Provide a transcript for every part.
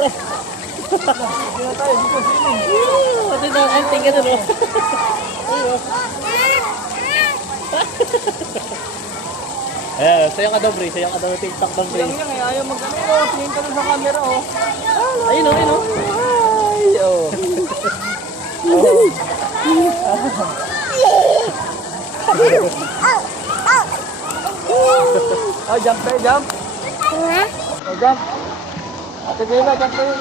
Hindi na tayo, dito, swimming. Ito na, anting ka doon. Eh, sayo ka daw, Bri. Sayo ka daw, TikTok daw, Bri. Yang yang eh, ayaw mag-ano, oh. Tingin ka doon sa camera, oh. Ayun, oh, ayun, oh. Ay, oh. Oh, jump tayo, jump. Oh, jump. Ate Bella, jump tayo.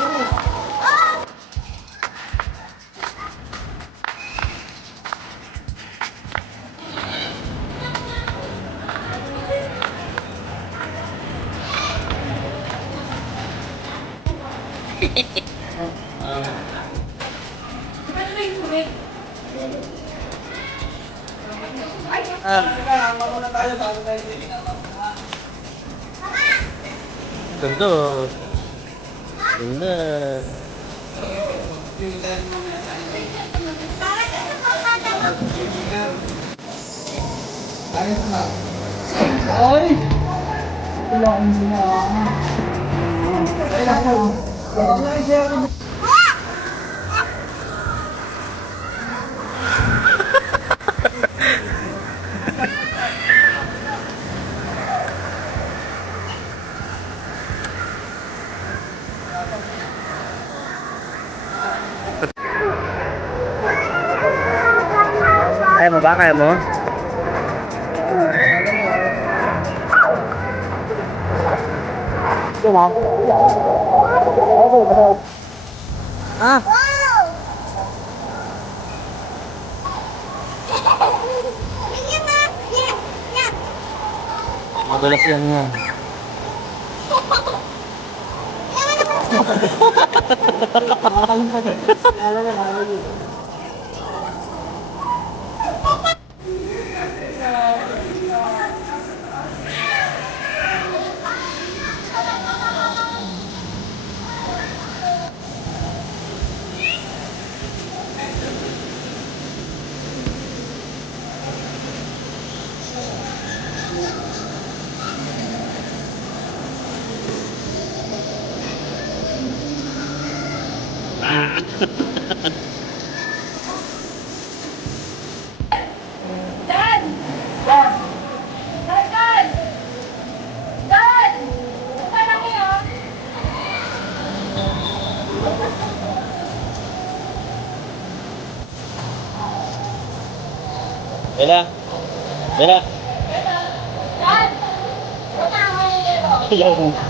Muna tayo, bago tayo. Ganda. Ganda. Ay! Ilang na. Ilang na. Kaya mo ba? Kaya mo? Ah! Magulas yan nga. Dan! Dan! Dan! Dan! Buka na kayo. Bella! Bella! Dan! Buka na kayo dito. Ayaw mo.